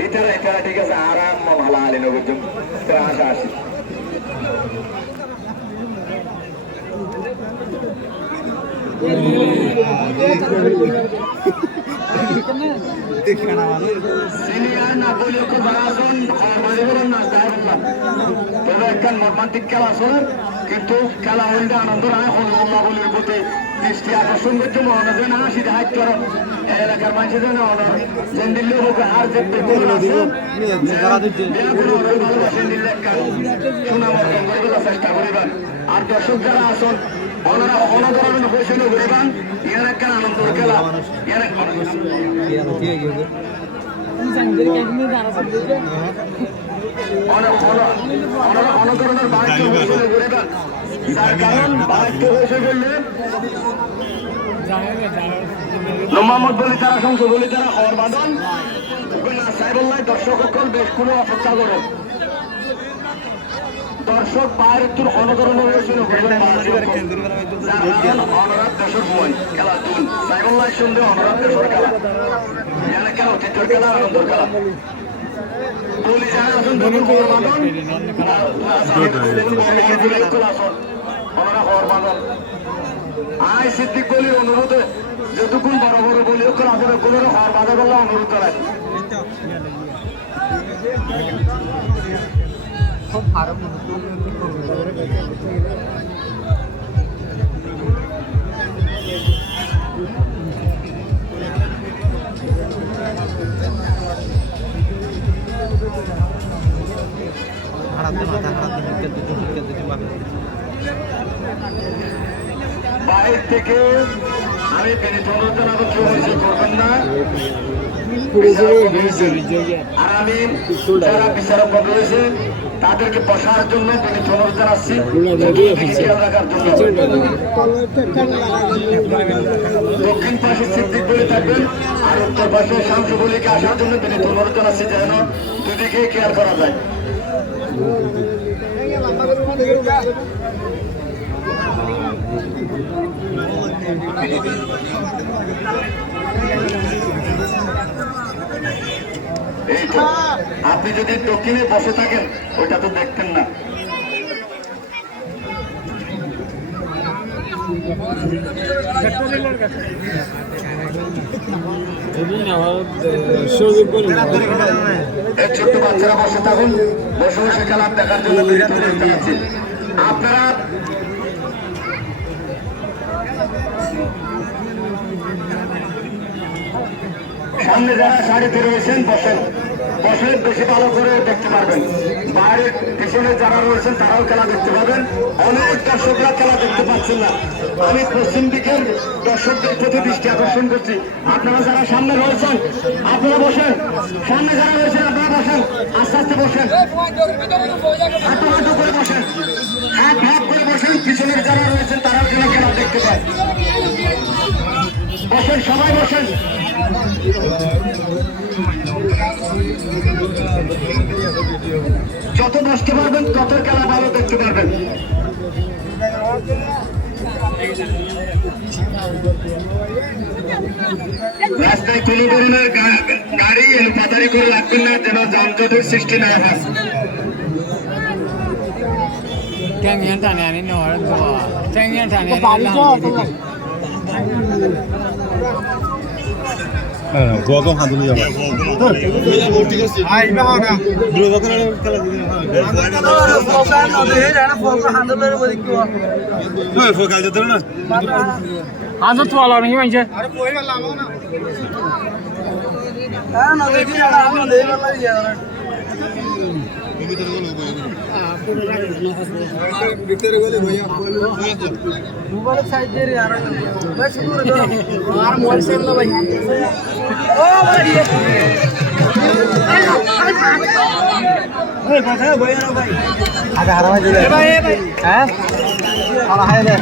এটা ঠিক আছে আরাম ভালো আলী নগর আসা আসি সিনিয়র না বলি যারা আছেন না যাই বললাম তবে একটা মর্মান্তিক খেলা আছে কিন্তু খেলা হইলে আনন্দ না হল্লা বলির প্রতি দৃষ্টি আকর্ষণ করতে মনে হয় না সেটা হাইট করো এলাকার মানুষের জন্য দিল্লি হোক আর যে ভালোবাসেন দিল্লি সুনাম অর্জন করে চেষ্টা করিবেন আর দর্শক যারা আসুন ওনারা অনধরণ হয়েছিল করিবেন ইয়ার একটা আনন্দ খেলা ইয়ার অনধরণের বাড়িতে হয়েছিল করিবেন তার কারণ বাড়িতে হয়েছে করলে মোহাম্মদ বলি তারা শংস বলি তারা হওয়ার বাদন সাইবুল্লাহ দর্শক সকল বেশ কোনো অপেক্ষা করেন দর্শক বাইরের তোর অনধরণ হয়েছিল অনরাধ দেশের সময় খেলা তুল সাইবুল্লাহ সন্দেহ অনরাধ দেশের খেলা এখানে খেলা ঐতিহ্যের খেলা আনন্দের খেলা বলি যারা আছেন দেখুন হওয়ার বাদন ওনারা হওয়ার বাদন আয় সিদ্দিক বলির অনুরোধে যতক্ষণ বড় বড় বলি আপনারা কোনো হওয়ার বাধা করলে অনুরোধ করেন বাইরে থেকে আমি পেনিথনা করবেন না আর আমি যারা বিচারক রয়েছে তাদেরকে বসার জন্য পেনিথনা জানাচ্ছি রাখার জন্য দক্ষিণ পাশে সিদ্দিক বলে থাকবেন আর উত্তর পাশে শামসু বলিকে আসার জন্য পেনিথনা জানাচ্ছি যেন দুদিকে খেয়াল করা যায় আপনি যদি দক্ষিণে বসে থাকেন ওইটা তো দেখতেন না ছোট্ট বাচ্চারা বসে থাকুন বসে বসে খেলা দেখার জন্য আপনারা সামনে যারা সারিতে রয়েছেন বসেন বসে বেশি ভালো করে দেখতে পারবেন বাইরের পিছনে যারা রয়েছেন তারাও খেলা দেখতে পাবেন অনেক দর্শকরা খেলা দেখতে পাচ্ছেন না আমি পশ্চিম দিকের দর্শকদের প্রতি দৃষ্টি আকর্ষণ করছি আপনারা যারা সামনে রয়েছেন আপনারা বসেন সামনে যারা রয়েছেন আপনারা বসেন আস্তে আস্তে বসেন হাঁটু করে বসেন, হাত ভাগ করে বসেন, পিছনের যারা রয়েছেন তারাও যেন খেলা দেখতে পায়। বসেন, সবাই বসেন। যত বসতে পারবেন তত খেলা ভালো দেখতে পারবেন। রাস্তায় কোনো ধরনের গাড়ি পাতারি করে রাখবেন না, যেন যানজটের সৃষ্টি না হয়। Gua hantu ni apa? Hai, mana? Dulu kan ada kalau gini. Fokan ada ya, ada fokan hantu baru balik gua. Nah, fokan itu na. Hantu tu ala ni macam. Ada poin lama na. Ah, na dekhi ada hantu deh malah ya. Mobile side दे रहे यार बस दूर करो यार mobile से लो भाई ओ बढ़िया ओए कौन है भाई यार भाई आधा हरा में जुले भाई हैं और है ले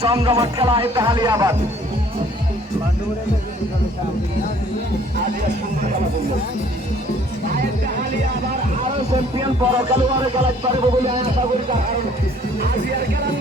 চন্দ্রমাঠ খেলা ইতাহালি আবার চ্যাম্পিয়ন বড় খেলোয়াড়ে খেলাতে পারবো বলে আশা করি। কারণ আজিয়ার খেলা